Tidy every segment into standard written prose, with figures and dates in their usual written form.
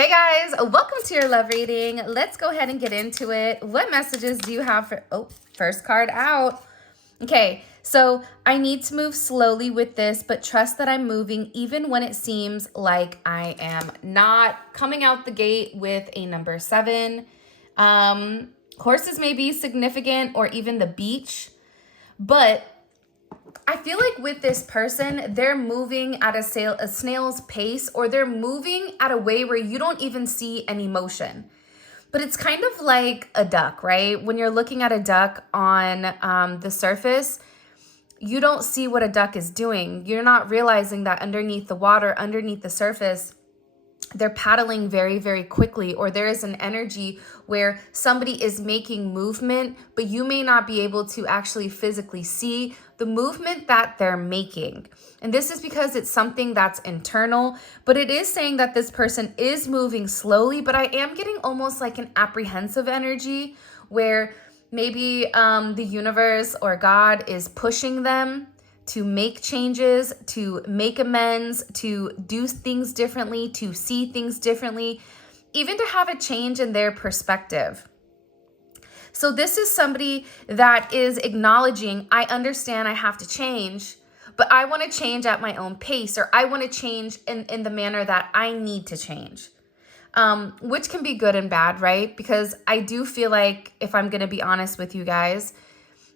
Hey guys, welcome to your love reading. Let's go ahead and get into it. What messages do you have for, first card out. Okay, so I need to move slowly with this, but trust that I'm moving even when it seems like I am not. Coming out the gate with a number 7. Horses may be significant, or even the beach, but I feel like with this person, they're moving at a snail's pace, or they're moving at a way where you don't even see any motion. But it's kind of like a duck, right? When you're looking at a duck on the surface, you don't see what a duck is doing. You're not realizing that underneath the water, underneath the surface, they're paddling very, very quickly, or there is an energy where somebody is making movement, but you may not be able to actually physically see the movement that they're making. And this is because it's something that's internal, but it is saying that this person is moving slowly, but I am getting almost like an apprehensive energy where maybe the universe or God is pushing them to make changes, to make amends, to do things differently, to see things differently, even to have a change in their perspective. So this is somebody that is acknowledging, I understand I have to change, but I want to change at my own pace, or I want to change in the manner that I need to change. Which can be good and bad, right? Because I do feel like, if I'm going to be honest with you guys,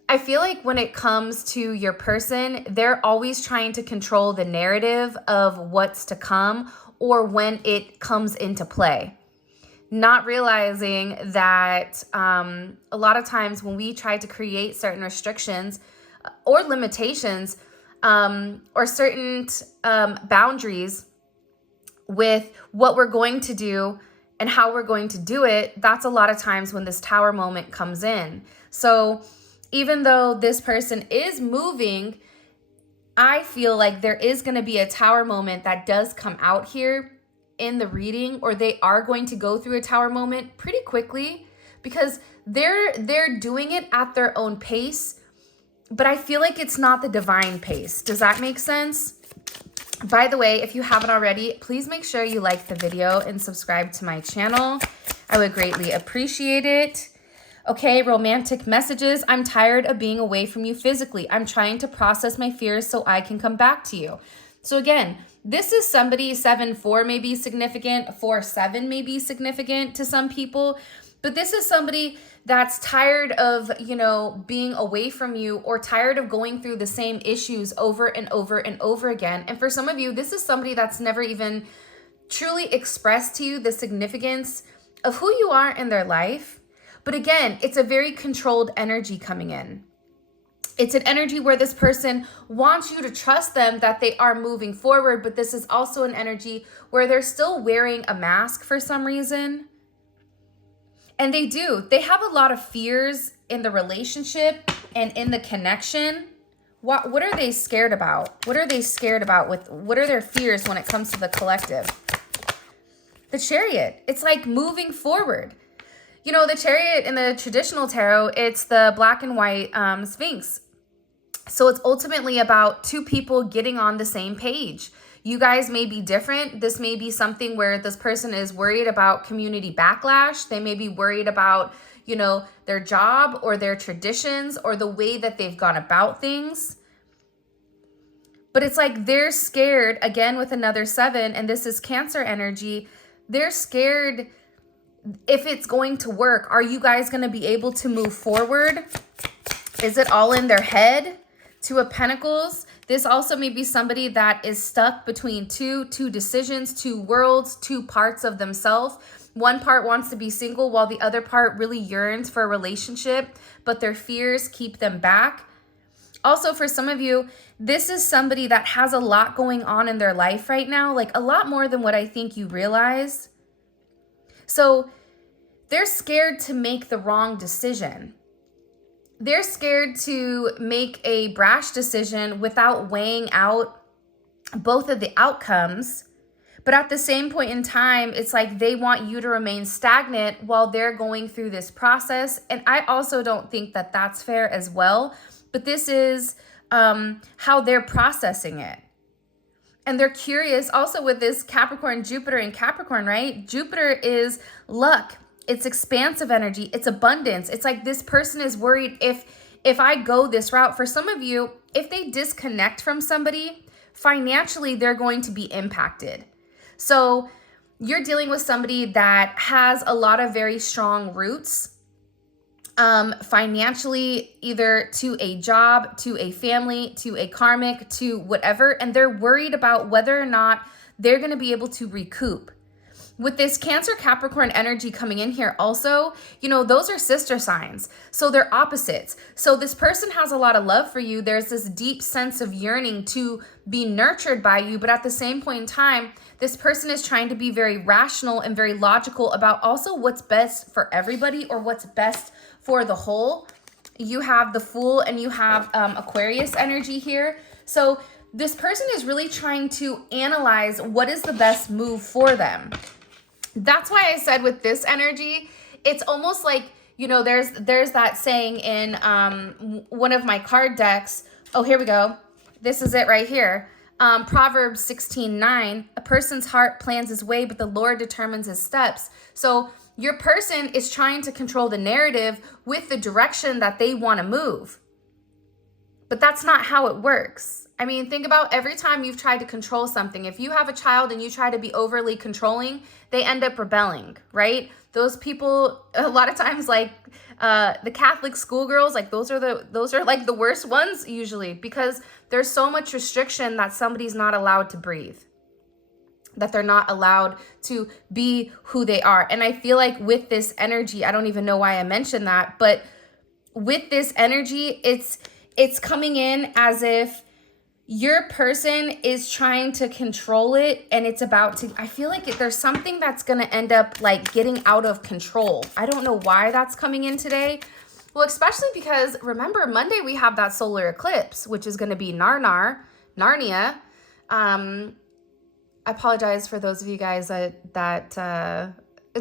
I feel like when it comes to your person, they're always trying to control the narrative of what's to come, or when it comes into play. Not realizing that a lot of times when we try to create certain restrictions or limitations or certain boundaries with what we're going to do and how we're going to do it, that's a lot of times when this tower moment comes in. So even though this person is moving, I feel like there is going to be a tower moment that does come out here in the reading, or they are going to go through a tower moment pretty quickly, because they're doing it at their own pace, but I feel like it's not the divine pace. Does that make sense? By the way, if you haven't already, please make sure you like the video and subscribe to my channel. I would greatly appreciate it. Okay, romantic messages. I'm tired of being away from you physically. I'm trying to process my fears so I can come back to you. So again, this is somebody, 7-4 may be significant, 4-7 may be significant to some people, but this is somebody that's tired of, being away from you, or tired of going through the same issues over and over and over again. And for some of you, this is somebody that's never even truly expressed to you the significance of who you are in their life. But again, it's a very controlled energy coming in. It's an energy where this person wants you to trust them, that they are moving forward, but this is also an energy where they're still wearing a mask for some reason. And they have a lot of fears in the relationship and in the connection. What are they scared about? What are they scared about what are their fears when it comes to the collective? The Chariot. It's like moving forward. The Chariot in the traditional tarot, it's the black and white Sphinx. So it's ultimately about two people getting on the same page. You guys may be different. This may be something where this person is worried about community backlash. They may be worried about, their job or their traditions or the way that they've gone about things. But it's like they're scared, again, with another 7, and this is Cancer energy. They're scared if it's going to work. Are you guys going to be able to move forward? Is it all in their head? 2 of Pentacles. This also may be somebody that is stuck between two decisions, 2 worlds, 2 parts of themselves. One part wants to be single while the other part really yearns for a relationship, but their fears keep them back. Also, for some of you, this is somebody that has a lot going on in their life right now, like a lot more than what I think you realize. So they're scared to make the wrong decision. They're scared to make a brash decision without weighing out both of the outcomes. But at the same point in time, it's like they want you to remain stagnant while they're going through this process. And I also don't think that that's fair as well. But this is how they're processing it. And they're curious also with this Capricorn, Jupiter and Capricorn, right? Jupiter is luck. It's expansive energy. It's abundance. It's like this person is worried if I go this route. For some of you, if they disconnect from somebody, financially, they're going to be impacted. So you're dealing with somebody that has a lot of very strong roots financially, either to a job, to a family, to a karmic, to whatever. And they're worried about whether or not they're going to be able to recoup. With this Cancer Capricorn energy coming in here also, you know, those are sister signs. So they're opposites. So this person has a lot of love for you. There's this deep sense of yearning to be nurtured by you. But at the same point in time, this person is trying to be very rational and very logical about also what's best for everybody or what's best for the whole. You have the Fool and you have Aquarius energy here. So this person is really trying to analyze what is the best move for them. That's why I said with this energy, it's almost like, you know, there's that saying in one of my card decks. Oh, here we go. This is it right here. Proverbs 16:9, a person's heart plans his way, but the Lord determines his steps. So your person is trying to control the narrative with the direction that they want to move. But that's not how it works. I mean, think about every time you've tried to control something. If you have a child and you try to be overly controlling, they end up rebelling, right? Those people, a lot of times, like the Catholic schoolgirls, like those are like the worst ones usually, because there's so much restriction that somebody's not allowed to breathe, that they're not allowed to be who they are. And I feel like with this energy, I don't even know why I mentioned that, but with this energy, it's coming in as if your person is trying to control it, and it's about to, I feel like there's something that's going to end up like getting out of control. I don't know why that's coming in today. Well, especially because remember Monday we have that solar eclipse, which is going to be Narnia. I apologize for those of you guys that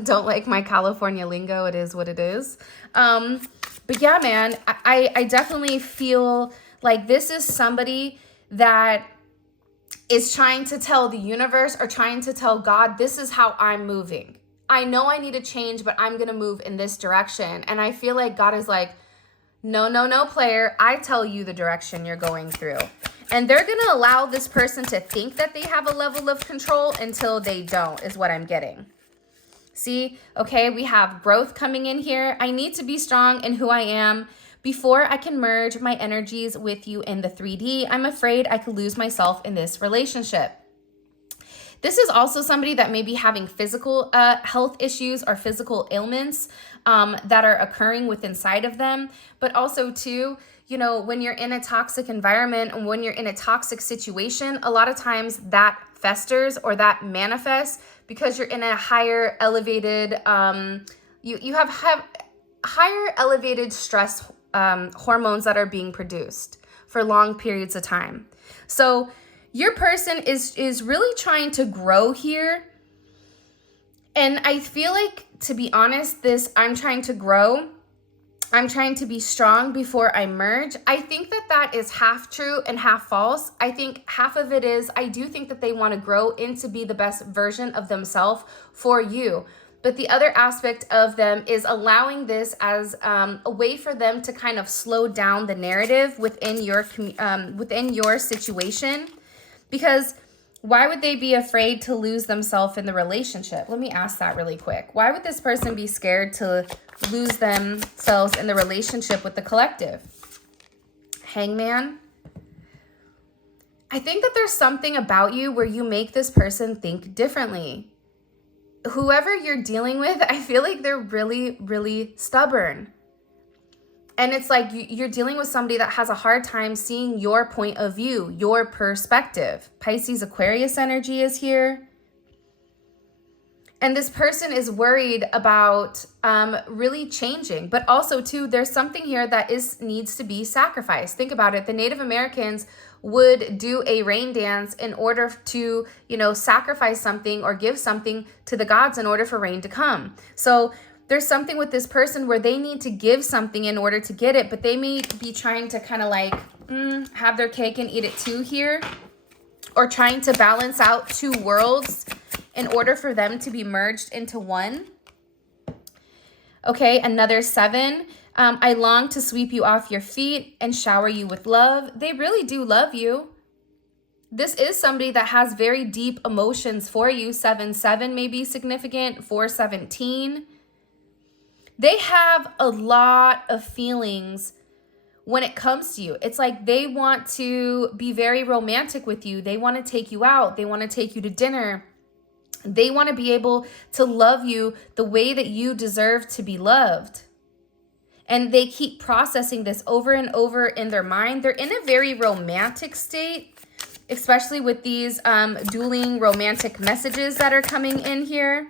don't like my California lingo. It is what it is. But yeah, man, I definitely feel like this is somebody that is trying to tell the universe or trying to tell God, this is how I'm moving. I know I need to change, but I'm going to move in this direction. And I feel like God is like, no, player. I tell you the direction you're going through. And they're going to allow this person to think that they have a level of control until they don't, is what I'm getting. See, okay, we have growth coming in here. I need to be strong in who I am before I can merge my energies with you in the 3D. I'm afraid I could lose myself in this relationship. This is also somebody that may be having physical health issues or physical ailments that are occurring within inside of them. But also too, you know, when you're in a toxic environment and when you're in a toxic situation, a lot of times that festers or that manifests because you're in a higher elevated, you have higher elevated stress hormones that are being produced for long periods of time. So your person is really trying to grow here. And I feel like, to be honest, I'm trying to grow. I'm trying to be strong before I merge. I think that is half true and half false. I think half of it is, I do think that they want to grow into be the best version of themselves for you. But the other aspect of them is allowing this as a way for them to kind of slow down the narrative within your situation. Because why would they be afraid to lose themselves in the relationship? Let me ask that really quick. Why would this person be scared to lose themselves in the relationship with the collective? Hangman. I think that there's something about you where you make this person think differently. Whoever you're dealing with, I feel like they're really, really stubborn. And it's like you're dealing with somebody that has a hard time seeing your point of view, your perspective. Pisces Aquarius energy is here. And this person is worried about really changing. But also, too, there's something here that needs to be sacrificed. Think about it. The Native Americans would do a rain dance in order to, sacrifice something or give something to the gods in order for rain to come. So there's something with this person where they need to give something in order to get it, but they may be trying to kind of like have their cake and eat it too here. or trying to balance out two worlds in order for them to be merged into one. Okay, another 7. I long to sweep you off your feet and shower you with love. They really do love you. This is somebody that has very deep emotions for you. 7-7 may be significant. 4-17. They have a lot of feelings when it comes to you. It's like they want to be very romantic with you. They want to take you out. They want to take you to dinner. They want to be able to love you the way that you deserve to be loved. And they keep processing this over and over in their mind. They're in a very romantic state, especially with these dueling romantic messages that are coming in here.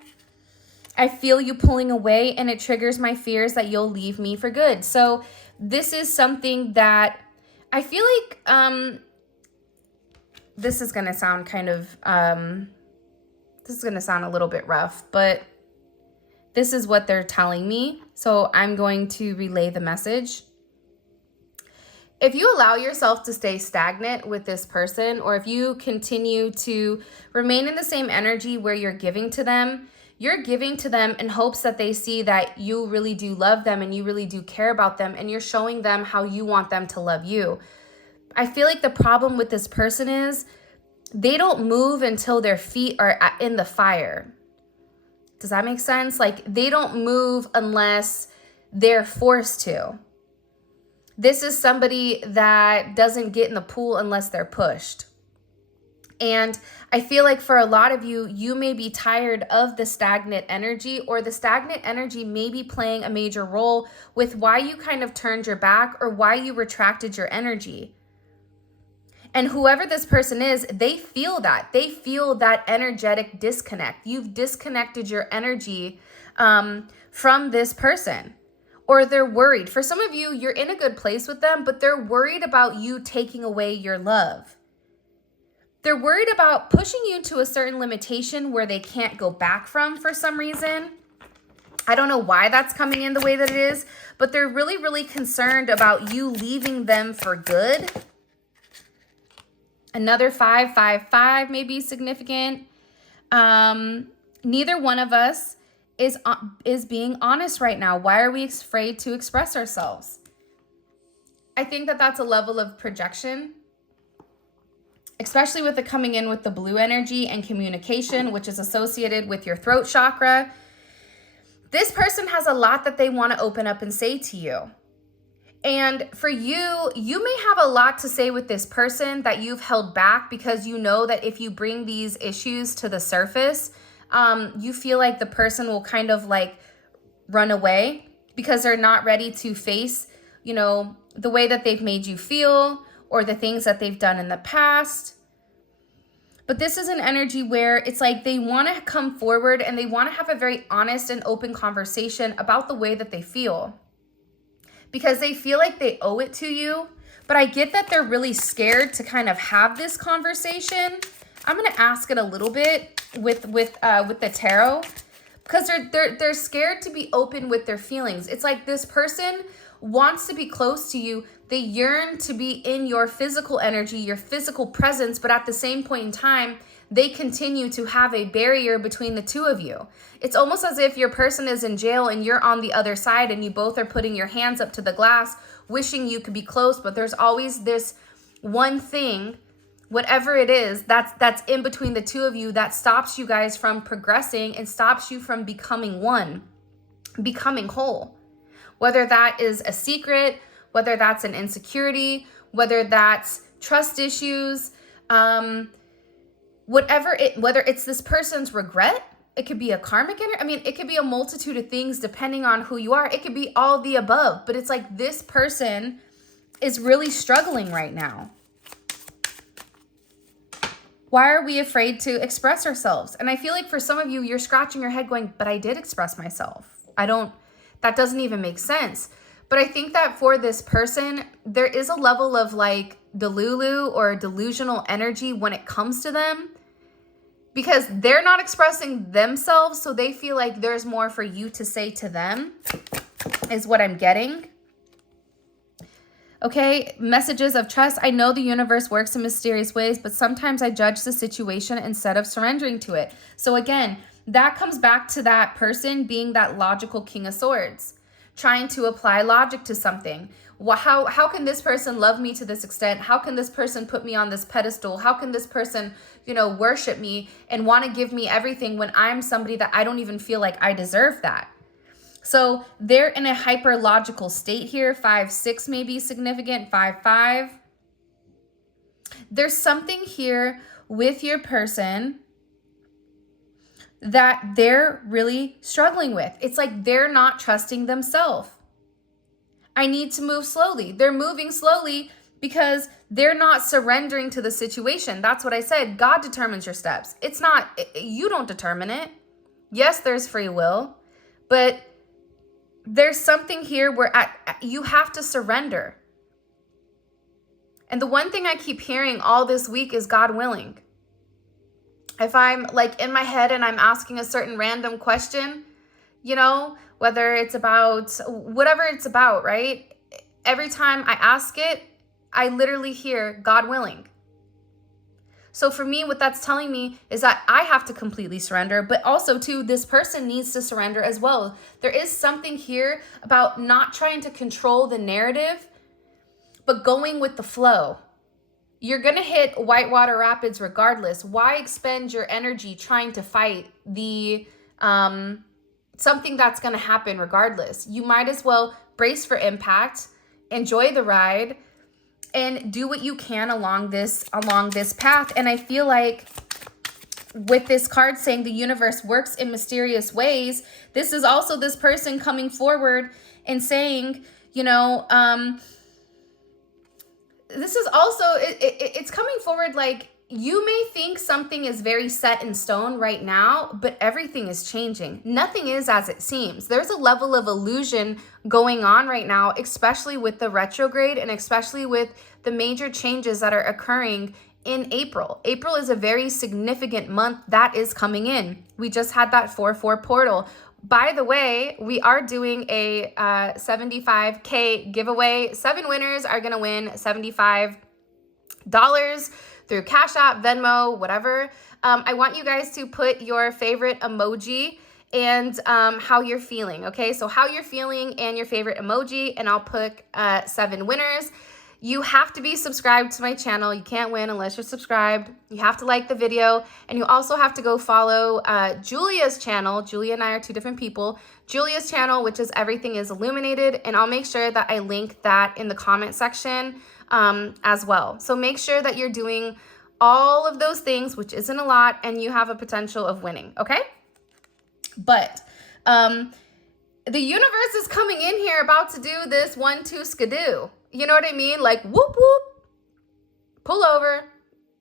I feel you pulling away and it triggers my fears that you'll leave me for good. So this is something that I feel like this is going to sound kind of, this is going to sound a little bit rough, but this is what they're telling me. So I'm going to relay the message. If you allow yourself to stay stagnant with this person, or if you continue to remain in the same energy where you're giving to them in hopes that they see that you really do love them and you really do care about them and you're showing them how you want them to love you. I feel like the problem with this person is they don't move until their feet are in the fire. Does that make sense? Like they don't move unless they're forced to. This is somebody that doesn't get in the pool unless they're pushed. And I feel like for a lot of you, you may be tired of the stagnant energy, or the stagnant energy may be playing a major role with why you kind of turned your back or why you retracted your energy. And whoever this person is, they feel that. They feel that energetic disconnect. You've disconnected your energy from this person. Or they're worried. For some of you, you're in a good place with them, but they're worried about you taking away your love. They're worried about pushing you to a certain limitation where they can't go back from for some reason. I don't know why that's coming in the way that it is, but they're really, really concerned about you leaving them for good. Another 5-5-5 may be significant. Neither one of us is being honest right now. Why are we afraid to express ourselves? I think that that's a level of projection, especially with the coming in with the blue energy and communication, which is associated with your throat chakra. This person has a lot that they want to open up and say to you. And for you, you may have a lot to say with this person that you've held back because you know that if you bring these issues to the surface, you feel like the person will kind of like run away because they're not ready to face, you know, the way that they've made you feel or the things that they've done in the past. But this is an energy where it's like they want to come forward and they want to have a very honest and open conversation about the way that they feel, because they feel like they owe it to you. But I get that they're really scared to kind of have this conversation. I'm going to ask it a little bit with the tarot, because they're scared to be open with their feelings. It's like this person wants to be close to you. They yearn to be in your physical energy, your physical presence, but at the same point in time, they continue to have a barrier between the two of you. It's almost as if your person is in jail and you're on the other side and you both are putting your hands up to the glass, wishing you could be close, but there's always this one thing, whatever it is, that's in between the two of you that stops you guys from progressing and stops you from becoming one, becoming whole. Whether that is a secret, whether that's an insecurity, whether that's trust issues, whether it's this person's regret, it could be a karmic energy. I mean, it could be a multitude of things depending on who you are. It could be all the above, but it's like this person is really struggling right now. Why are we afraid to express ourselves? And I feel like for some of you, you're scratching your head going, but I did express myself. That doesn't even make sense. But I think that for this person, there is a level of like delulu or delusional energy when it comes to them, because they're not expressing themselves. So they feel like there's more for you to say to them, is what I'm getting. Okay, messages of trust. I know the universe works in mysterious ways, but sometimes I judge the situation instead of surrendering to it. So again, that comes back to that person being that logical King of Swords, trying to apply logic to something. How can this person love me to this extent? How can this person put me on this pedestal? How can this person, worship me and want to give me everything when I'm somebody that I don't even feel like I deserve that? So they're in a hyper logical state here. 5-6 may be significant. 5-5. There's something here with your person that they're really struggling with. It's like they're not trusting themselves. I need to move slowly. They're moving slowly because they're not surrendering to the situation. That's what I said. God determines your steps. It's not, you don't determine it. Yes, there's free will, but there's something here where you have to surrender. And the one thing I keep hearing all this week is God willing. If I'm like in my head and I'm asking a certain random question, whether it's about whatever it's about, right? Every time I ask it, I literally hear God willing. So for me, what that's telling me is that I have to completely surrender, but also too, this person needs to surrender as well. There is something here about not trying to control the narrative, but going with the flow. You're going to hit whitewater rapids regardless. Why expend your energy trying to fight the something that's going to happen regardless? You might as well brace for impact, enjoy the ride, and do what you can along this path. And I feel like with this card saying the universe works in mysterious ways, this is also this person coming forward and saying, this is also, it's coming forward like, you may think something is very set in stone right now, but everything is changing. Nothing is as it seems. There's a level of illusion going on right now, especially with the retrograde and especially with the major changes that are occurring in April. April is a very significant month that is coming in. We just had that 4/4 portal. By the way, we are doing a $75K giveaway. 7 winners are going to win $75 through Cash App, Venmo, whatever. I want you guys to put your favorite emoji and how you're feeling, okay? So how you're feeling and your favorite emoji, and I'll put 7 winners. You have to be subscribed to my channel. You can't win unless you're subscribed. You have to like the video, and you also have to go follow Julia's channel. Julia and I are 2 different people. Julia's channel, which is Everything is Illuminated, and I'll make sure that I link that in the comment section as well. So make sure that you're doing all of those things, which isn't a lot, and you have a potential of winning, okay? But the universe is coming in here about to do this 1-2 skidoo. You know what I mean? Like, whoop, whoop, pull over.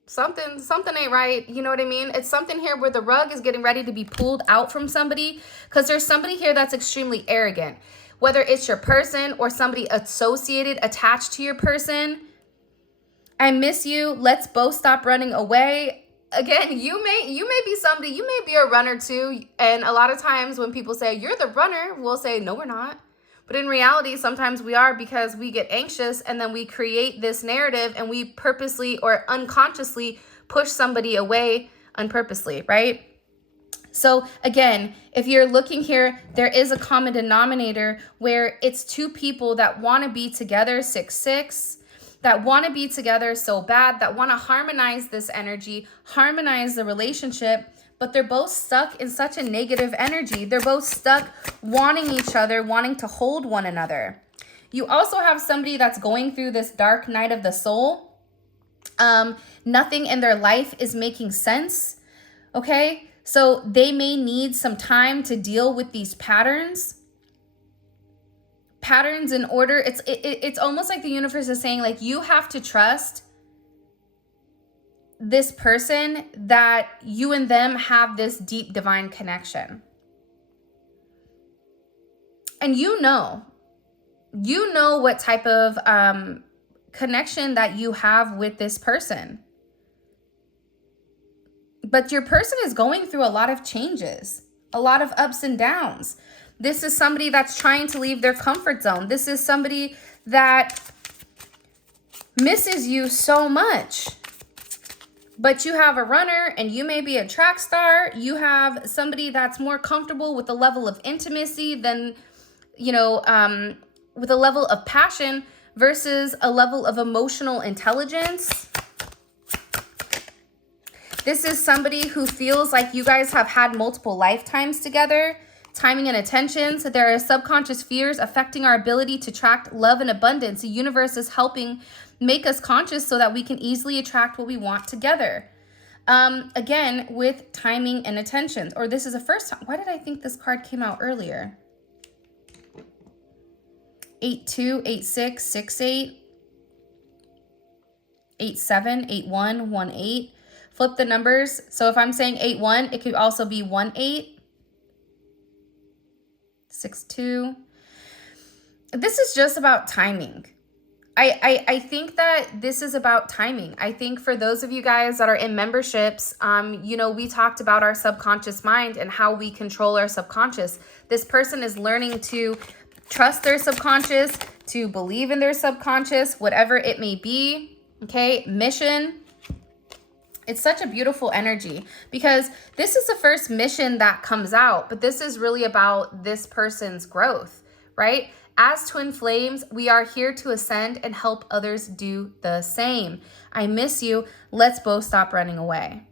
Something ain't right. You know what I mean? It's something here where the rug is getting ready to be pulled out from somebody, because there's somebody here that's extremely arrogant. Whether it's your person or somebody associated, attached to your person. I miss you. Let's both stop running away. Again, you may be somebody, you may be a runner too. And a lot of times when people say, you're the runner, we'll say, no, we're not. But in reality, sometimes we are, because we get anxious and then we create this narrative and we purposely or unconsciously push somebody away unpurposely, right? So again, if you're looking here, there is a common denominator where it's 2 people that want to be together, 6-6, that want to be together so bad, that want to harmonize this energy, harmonize the relationship, but they're both stuck in such a negative energy. They're both stuck wanting each other, wanting to hold one another. You also have somebody that's going through this dark night of the soul. Nothing in their life is making sense, okay? So they may need some time to deal with these patterns in order. It's almost like the universe is saying, like, you have to trust this person, that you and them have this deep divine connection. And you know what type of connection that you have with this person. But your person is going through a lot of changes, a lot of ups and downs. This is somebody that's trying to leave their comfort zone. This is somebody that misses you so much. But you have a runner, and you may be a track star. You have somebody that's more comfortable with the level of intimacy than, you know, with a level of passion versus a level of emotional intelligence. This is somebody who feels like you guys have had multiple lifetimes together. Timing and attention. So there are subconscious fears affecting our ability to attract love and abundance. The universe is helping make us conscious so that we can easily attract what we want together. Again, with timing and attention. Or this is the first time. Why did I think this card came out earlier? 8-2, 8-6, 6-8, 8-7, 8-1, 1-8. Flip the numbers. So if I'm saying 8-1, it could also be 1-8. 6-2. This is just about timing. I think that this is about timing. I think for those of you guys that are in memberships, you know, we talked about our subconscious mind and how we control our subconscious. This person is learning to trust their subconscious, to believe in their subconscious, whatever it may be. Okay, mission. It's such a beautiful energy because this is the first mission that comes out, but this is really about this person's growth, right? As twin flames, we are here to ascend and help others do the same. I miss you. Let's both stop running away.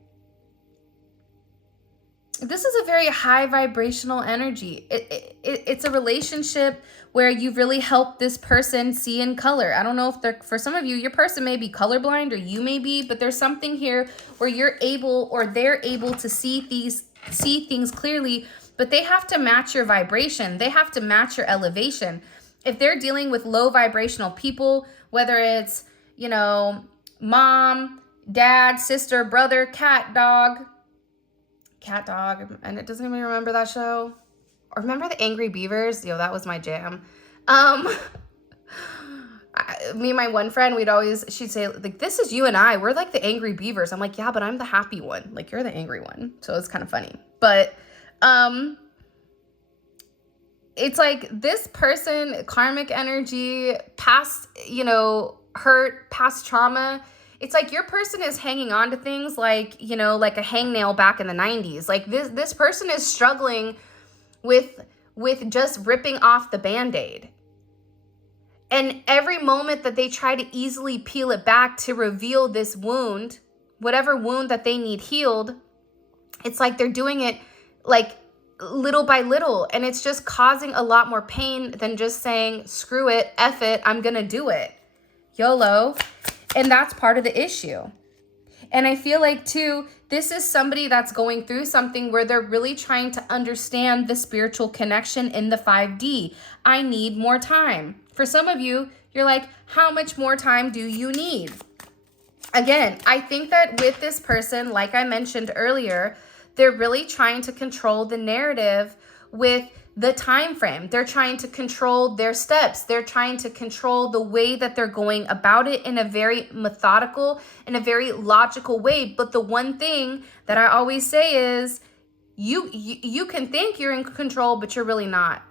This is a very high vibrational energy. It's a relationship where you really help this person see in color. I don't know if they're, for some of you, your person may be colorblind or you may be, but there's something here where you're able or they're able to see things clearly, but they have to match your vibration. They have to match your elevation. If they're dealing with low vibrational people, whether it's, you know, mom, dad, sister, brother, cat, dog, and it doesn't even remember that show. Or remember the Angry Beavers? Yo, that was my jam. Me and my one friend, she'd say, like, this is you and I. We're like the Angry Beavers. I'm like, yeah, but I'm the happy one. Like, you're the angry one. So it's kind of funny. But it's like this person, karmic energy, past, you know, hurt, past trauma. It's like your person is hanging on to things like, you know, like a hangnail back in the 90s. Like this person is struggling with just ripping off the Band-Aid. And every moment that they try to easily peel it back to reveal this wound, whatever wound that they need healed, it's like they're doing it like little by little. And it's just causing a lot more pain than just saying, screw it, F it, I'm gonna do it. YOLO. And that's part of the issue. And I feel like, too, this is somebody that's going through something where they're really trying to understand the spiritual connection in the 5D. I need more time. For some of you, you're like, how much more time do you need? Again, I think that with this person, like I mentioned earlier, they're really trying to control the narrative with the time frame. They're trying to control their steps. They're trying to control the way that they're going about it in a very methodical, in a very logical way. But the one thing that I always say is you can think you're in control, but you're really not.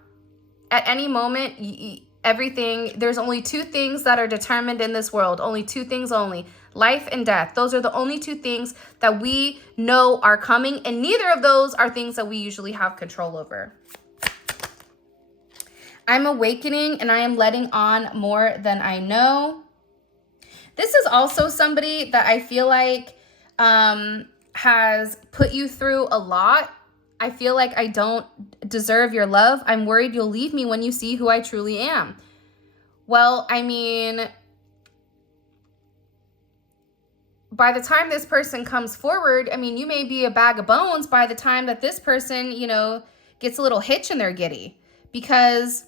At any moment, everything, there's only two things that are determined in this world. Only two things only. Life and death. Those are the only two things that we know are coming. And neither of those are things that we usually have control over. I'm awakening and I am letting on more than I know. This is also somebody that I feel like has put you through a lot. I feel like I don't deserve your love. I'm worried you'll leave me when you see who I truly am. Well, I mean, by the time this person comes forward, I mean, you may be a bag of bones by the time that this person, you know, gets a little hitch in their giddy, because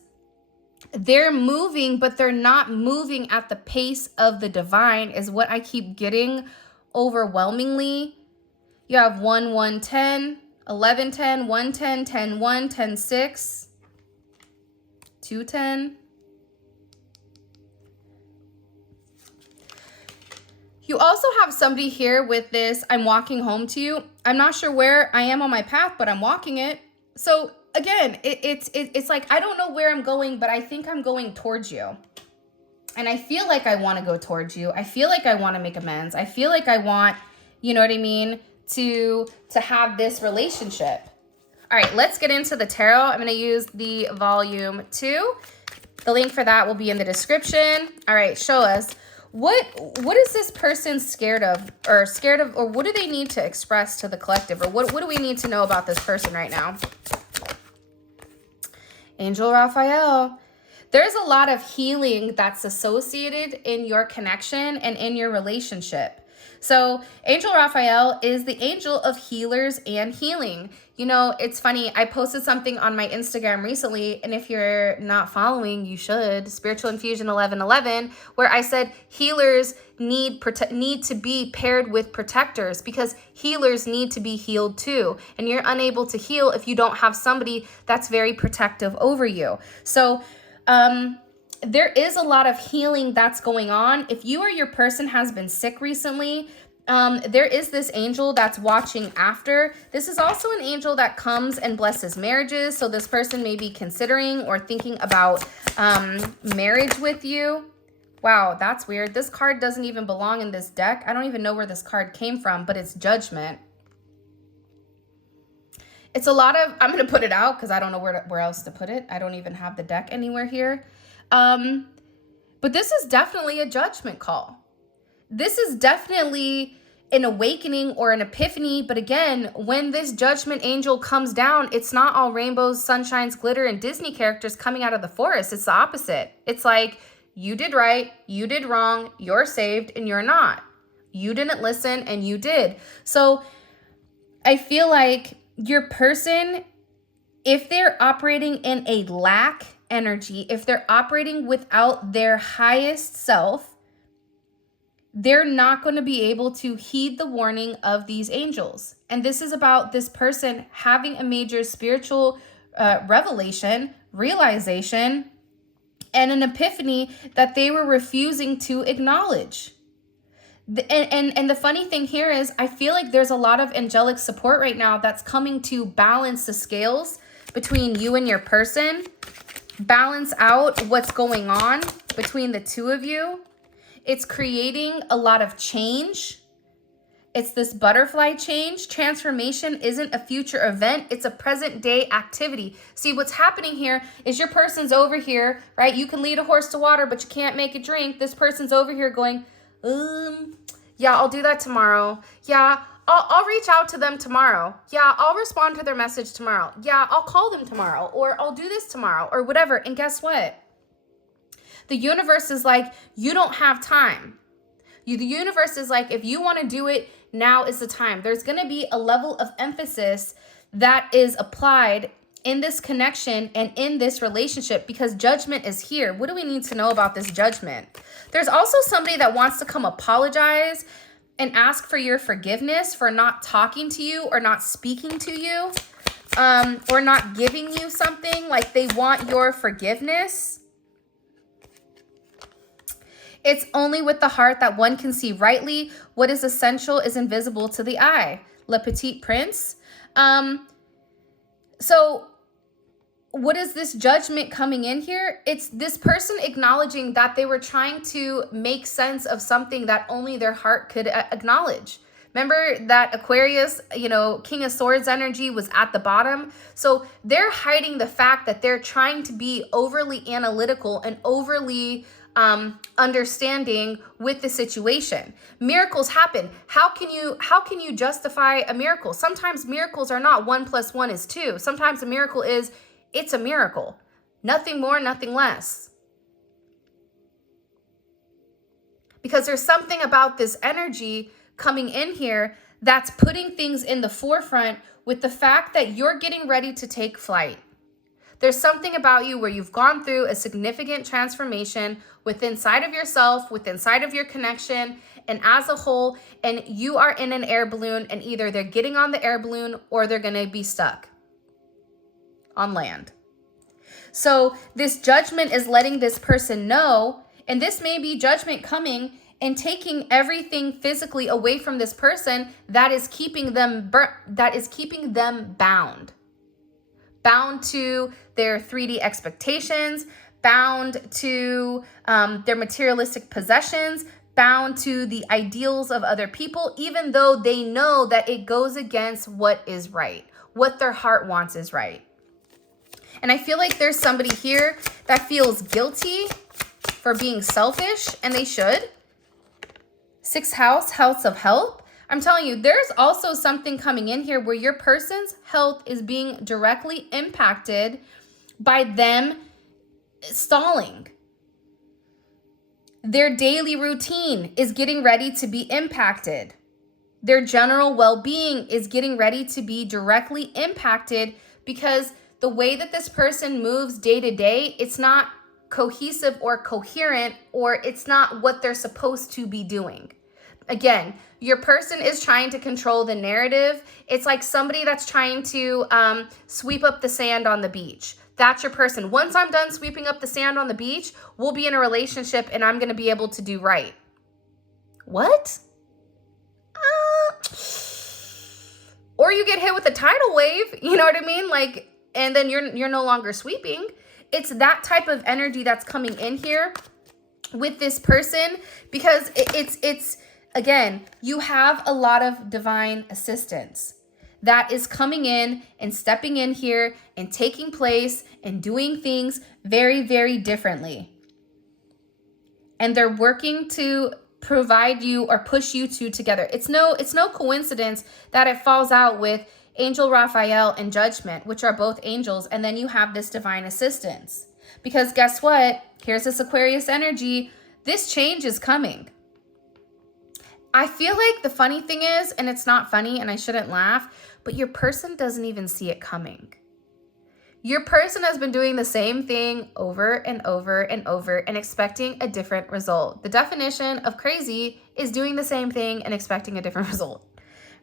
they're moving, but they're not moving at the pace of the divine is what I keep getting overwhelmingly. You have 1, 1, 10, 11, 10, 1, 10, 10, 1, 10, 6, 2, 10. You also have somebody here with this, I'm walking home to you. I'm not sure where I am on my path, but I'm walking it. So again, it's like, I don't know where I'm going, but I think I'm going towards you. And I feel like I want to go towards you. I feel like I want to make amends. I feel like I want, you know what I mean, to have this relationship. All right, let's get into the tarot. I'm going to use the volume 2. The link for that will be in the description. All right, show us. What is this person scared of, or what do they need to express to the collective, or what do we need to know about this person right now? Angel Raphael. There's a lot of healing that's associated in your connection and in your relationship. So Angel Raphael is the angel of healers and healing. You know, it's funny. I posted something on my Instagram recently, and if you're not following, you should. Spiritual Infusion 1111, where I said healers need to be paired with protectors, because healers need to be healed too. And you're unable to heal if you don't have somebody that's very protective over you. So there is a lot of healing that's going on. If you or your person has been sick recently, there is this angel that's watching after. This is also an angel that comes and blesses marriages. So this person may be considering or thinking about marriage with you. Wow, that's weird. This card doesn't even belong in this deck. I don't even know where this card came from, but it's Judgment. It's a lot of, I'm going to put it out because I don't know where else to put it. I don't even have the deck anywhere here. But this is definitely a judgment call. This is definitely an awakening or an epiphany. But again, when this judgment angel comes down, it's not all rainbows, sunshines, glitter, and Disney characters coming out of the forest. It's the opposite. It's like, you did right, you did wrong, you're saved, and you're not. You didn't listen, and you did. So I feel like your person, if they're operating in a lack energy, if they're operating without their highest self, they're not going to be able to heed the warning of these angels. And this is about this person having a major spiritual revelation, realization, and an epiphany that they were refusing to acknowledge. And the funny thing here is, I feel like there's a lot of angelic support right now that's coming to balance the scales between you and your person, balance out what's going on between the two of you. It's creating a lot of change. It's this butterfly change. Transformation isn't a future event. It's a present day activity. See, what's happening here is your person's over here, right? You can lead a horse to water, but you can't make it drink. This person's over here going, yeah, I'll do that tomorrow. Yeah, I'll reach out to them tomorrow. Yeah, I'll respond to their message tomorrow. Yeah, I'll call them tomorrow, or I'll do this tomorrow, or whatever. And guess what? The universe is like, you don't have time. The universe is like, if you want to do it, now is the time. There's going to be a level of emphasis that is applied in this connection and in this relationship, because judgment is here. What do we need to know about this judgment? There's also somebody that wants to come apologize and ask for your forgiveness for not talking to you or not speaking to you, or not giving you something. Like, they want your forgiveness. It's only with the heart that one can see rightly. What is essential is invisible to the eye. Le Petit Prince. So what is this judgment coming in here? It's this person acknowledging that they were trying to make sense of something that only their heart could acknowledge. Remember that Aquarius, King of Swords energy was at the bottom. So they're hiding the fact that they're trying to be overly analytical and overly understanding with the situation. Miracles happen. How can you justify a miracle? Sometimes miracles are not 1 + 1 is 2. Sometimes a miracle is, it's a miracle. Nothing more, nothing less. Because there's something about this energy coming in here that's putting things in the forefront with the fact that you're getting ready to take flight. There's something about you where you've gone through a significant transformation within inside of yourself, within inside of your connection, and as a whole, and you are in an air balloon, and either they're getting on the air balloon or they're going to be stuck on land. So this judgment is letting this person know, and this may be judgment coming and taking everything physically away from this person that is keeping them bound to their 3D expectations, bound to their materialistic possessions, bound to the ideals of other people, even though they know that it goes against what is right, what their heart wants is right. And I feel like there's somebody here that feels guilty for being selfish, and they should. Sixth house of health. I'm telling you, there's also something coming in here where your person's health is being directly impacted by them stalling. Their daily routine is getting ready to be impacted. Their general well-being is getting ready to be directly impacted because the way that this person moves day to day, it's not cohesive or coherent, or it's not what they're supposed to be doing. Again, your person is trying to control the narrative. It's like somebody that's trying to sweep up the sand on the beach. That's your person. Once I'm done sweeping up the sand on the beach, we'll be in a relationship and I'm going to be able to do right. What? Or you get hit with a tidal wave, you know what I mean? Like, and then you're no longer sweeping. It's that type of energy that's coming in here with this person, because it's again, you have a lot of divine assistance that is coming in and stepping in here and taking place and doing things very, very differently. And they're working to provide you or push you two together. It's no coincidence that it falls out with Angel Raphael and Judgment, which are both angels, and then you have this divine assistance. Because guess what? Here's this Aquarius energy. This change is coming. I feel like the funny thing is, and it's not funny and I shouldn't laugh, but your person doesn't even see it coming. Your person has been doing the same thing over and over and over and expecting a different result. The definition of crazy is doing the same thing and expecting a different result,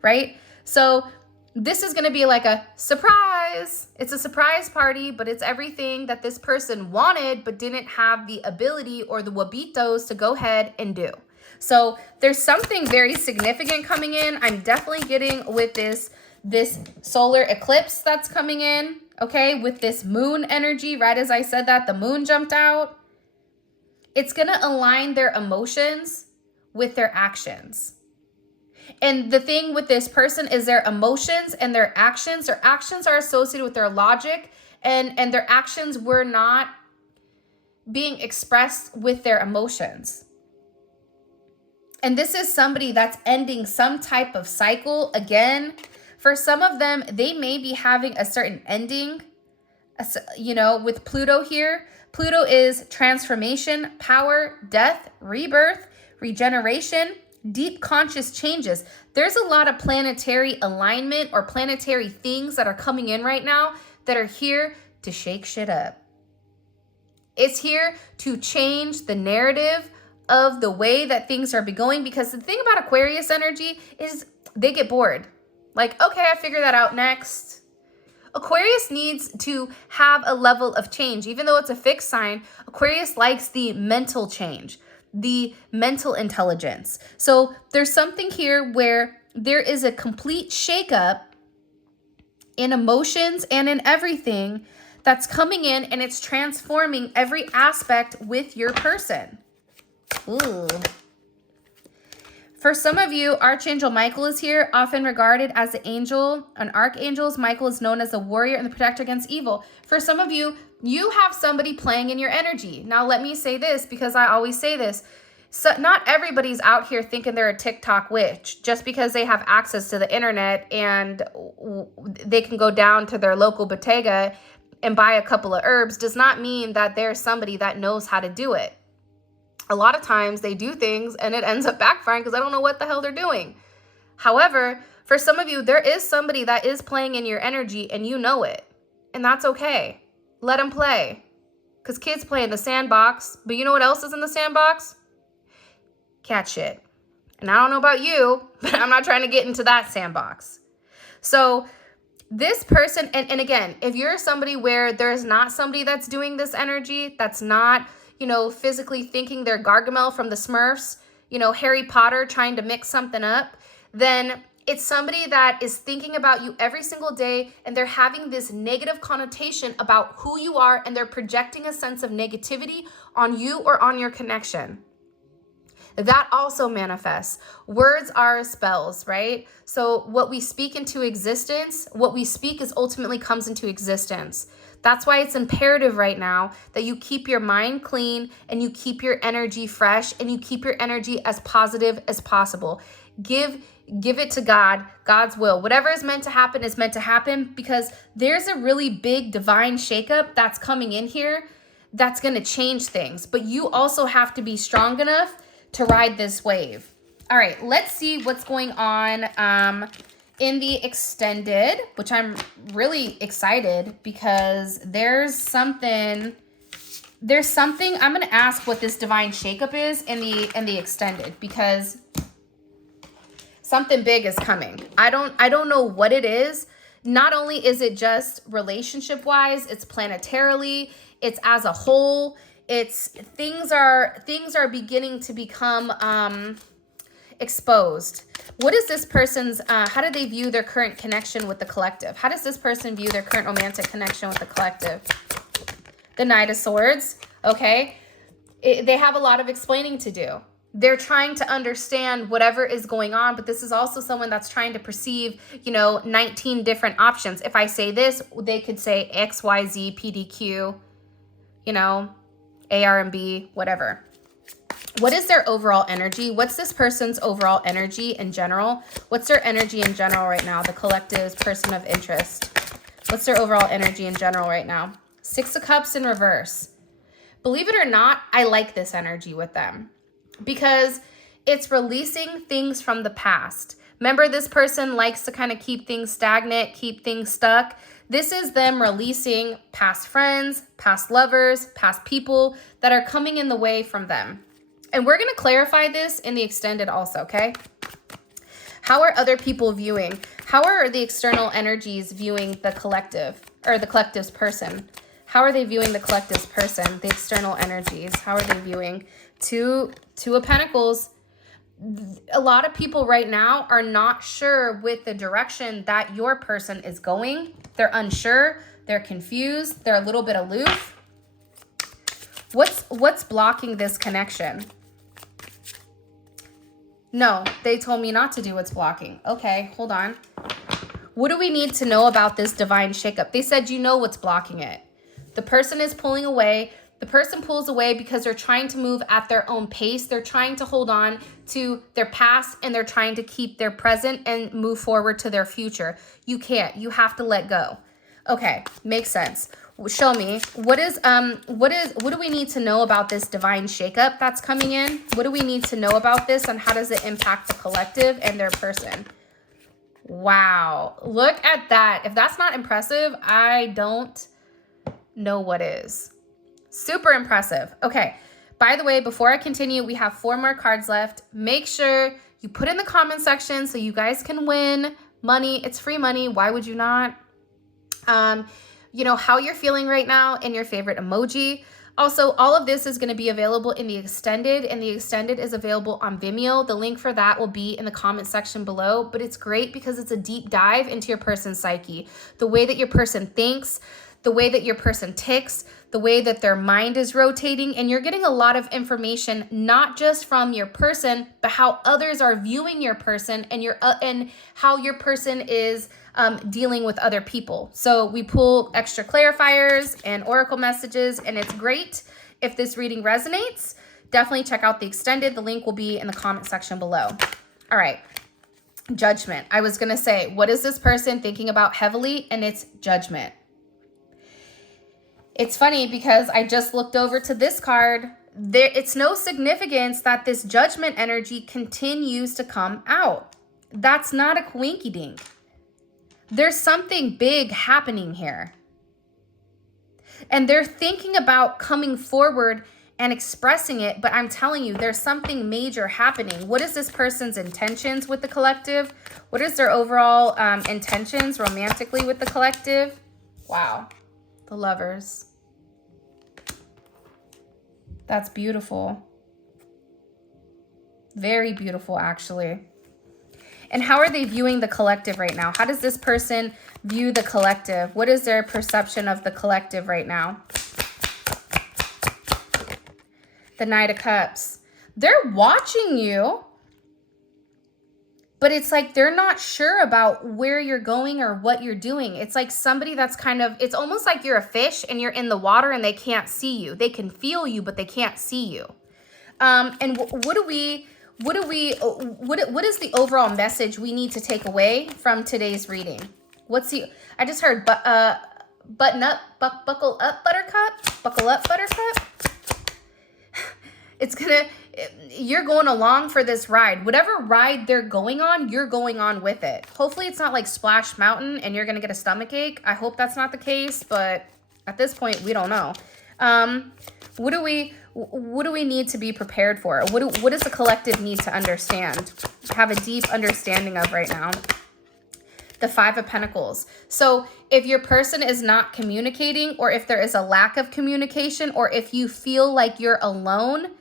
right? So this is going to be like a surprise. It's a surprise party, but it's everything that this person wanted but didn't have the ability or the huevitos to go ahead and do. So there's something very significant coming in. I'm definitely getting with this solar eclipse that's coming in, okay, with this moon energy. Right as I said that, the moon jumped out. It's going to align their emotions with their actions. And the thing with this person is their emotions and their actions are associated with their logic, and their actions were not being expressed with their emotions. And this is somebody that's ending some type of cycle. Again, for some of them, they may be having a certain ending, you know, with Pluto here. Pluto is transformation, power, death, rebirth, regeneration, deep conscious changes. There's a lot of planetary alignment or planetary things that are coming in right now that are here to shake shit up. It's here to change the narrative of the way that things are going, because the thing about Aquarius energy is they get bored. Like, okay, I figured that out next. Aquarius needs to have a level of change. Even though it's a fixed sign, Aquarius likes the mental change, the mental intelligence. So there's something here where there is a complete shakeup in emotions and in everything that's coming in, and it's transforming every aspect with your person. Ooh. For some of you, Archangel Michael is here, often regarded as the angel and archangels. Michael is known as the warrior and the protector against evil. For some of you, you have somebody playing in your energy. Now, let me say this, because I always say this. So not everybody's out here thinking they're a TikTok witch just because they have access to the internet and they can go down to their local bodega and buy a couple of herbs does not mean that there's somebody that knows how to do it. A lot of times they do things and it ends up backfiring because I don't know what the hell they're doing. However, for some of you, there is somebody that is playing in your energy and you know it. And that's okay. Let them play. Because kids play in the sandbox. But you know what else is in the sandbox? Cat shit. And I don't know about you, but I'm not trying to get into that sandbox. So this person, and again, if you're somebody where there's not somebody that's doing this energy, that's not, you know, physically thinking they're Gargamel from the Smurfs, you know, Harry Potter trying to mix something up, then It's somebody that is thinking about you every single day, and they're having this negative connotation about who you are, and they're projecting a sense of negativity on you or on your connection. That also manifests. Words are spells, right? So what we speak into existence, what we speak is ultimately comes into existence. That's why it's imperative right now that you keep your mind clean and you keep your energy fresh and you keep your energy as positive as possible. Give it to God, God's will. Whatever is meant to happen is meant to happen, because there's a really big divine shakeup that's coming in here that's going to change things. But you also have to be strong enough to ride this wave. All right, let's see what's going on in the extended, which I'm really excited because there's something I'm going to ask what this divine shakeup is in the extended, because something big is coming. I don't know what it is. Not only is it just relationship wise, it's planetarily, it's as a whole. It's things are beginning to become exposed. What is this person's, how do they view their current connection with the collective? How does this person view their current romantic connection with the collective? The Knight of Swords, okay? They have a lot of explaining to do. They're trying to understand whatever is going on, but this is also someone that's trying to perceive, 19 different options. If I say this, they could say X, Y, Z, PDQ, A, R, and B, whatever. What is their overall energy? What's this person's overall energy in general? What's their energy in general right now? The collective's person of interest. What's their overall energy in general right now? Six of Cups in reverse. Believe it or not, I like this energy with them because it's releasing things from the past. Remember, this person likes to kind of keep things stagnant, keep things stuck. This is them releasing past friends, past lovers, past people that are coming in the way from them. And we're going to clarify this in the extended also, okay? How are other people viewing? How are the external energies viewing the collective or the collective's person? How are they viewing the collective's person, the external energies? How are they viewing? Two of Pentacles. A lot of people right now are not sure with the direction that your person is going. They're unsure. They're confused. They're a little bit aloof. What's blocking this connection? No, they told me not to do what's blocking. Okay, hold on. What do we need to know about this divine shakeup? They said you know what's blocking it. The person is pulling away. The person pulls away because they're trying to move at their own pace. They're trying to hold on to their past and they're trying to keep their present and move forward to their future. You can't. You have to let go. Okay, makes sense. Show me. What do we need to know about this divine shakeup that's coming in? What do we need to know about this and how does it impact the collective and their person? Wow. Look at that. If that's not impressive, I don't know what is. Super impressive. Okay. By the way, before I continue, we have 4 more cards left. Make sure you put in the comment section so you guys can win money. It's free money. Why would you not? How you're feeling right now and your favorite emoji. Also, all of this is going to be available in the extended, and the extended is available on Vimeo. The link for that will be in the comment section below, but it's great because it's a deep dive into your person's psyche, the way that your person thinks, the way that your person ticks, the way that their mind is rotating, and you're getting a lot of information, not just from your person, but how others are viewing your person and how your person is dealing with other people. So we pull extra clarifiers and oracle messages, and it's great. If this reading resonates, definitely check out the extended. The link will be in the comment section below. All right. Judgment. I was going to say, what is this person thinking about heavily? And it's judgment. It's funny because I just looked over to this card. It's no significance that this judgment energy continues to come out. That's not a coinkydink. There's something big happening here. And they're thinking about coming forward and expressing it, but I'm telling you, there's something major happening. What is this person's intentions with the collective? What is their overall intentions romantically with the collective? Wow. The Lovers. That's beautiful. Very beautiful, actually. And how are they viewing the collective right now? How does this person view the collective? What is their perception of the collective right now? The Knight of Cups. They're watching you, but it's like they're not sure about where you're going or what you're doing. It's like somebody that's kind of, it's almost like you're a fish and you're in the water and they can't see you. They can feel you, but they can't see you. And what is the overall message we need to take away from today's reading? I just heard, buckle up, buttercup. Buckle up, buttercup. You're going along for this ride. Whatever ride they're going on, you're going on with it. Hopefully it's not like Splash Mountain and you're going to get a stomach ache. I hope that's not the case, but at this point, we don't know. What do we need to be prepared for? What does the collective need to understand? Have a deep understanding of right now? The Five of Pentacles. So if your person is not communicating, or if there is a lack of communication, or if you feel like you're alone,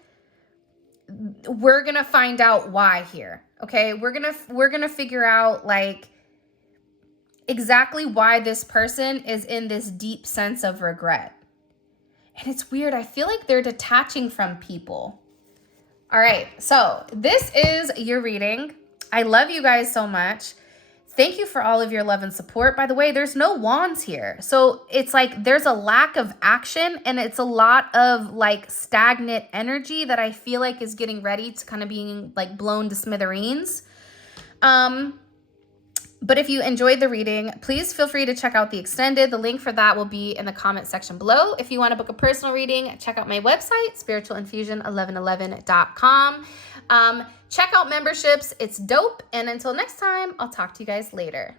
we're going to find out why here. Okay? We're going to figure out like exactly why this person is in this deep sense of regret. And it's weird. I feel like they're detaching from people. All right. So this is your reading. I love you guys so much. Thank you for all of your love and support. By the way, there's no wands here. So it's like there's a lack of action, and it's a lot of like stagnant energy that I feel like is getting ready to kind of being like blown to smithereens. But if you enjoyed the reading, please feel free to check out the extended. The link for that will be in the comment section below. If you want to book a personal reading, check out my website, spiritualinfusion1111.com. Check out memberships. It's dope. And until next time, I'll talk to you guys later.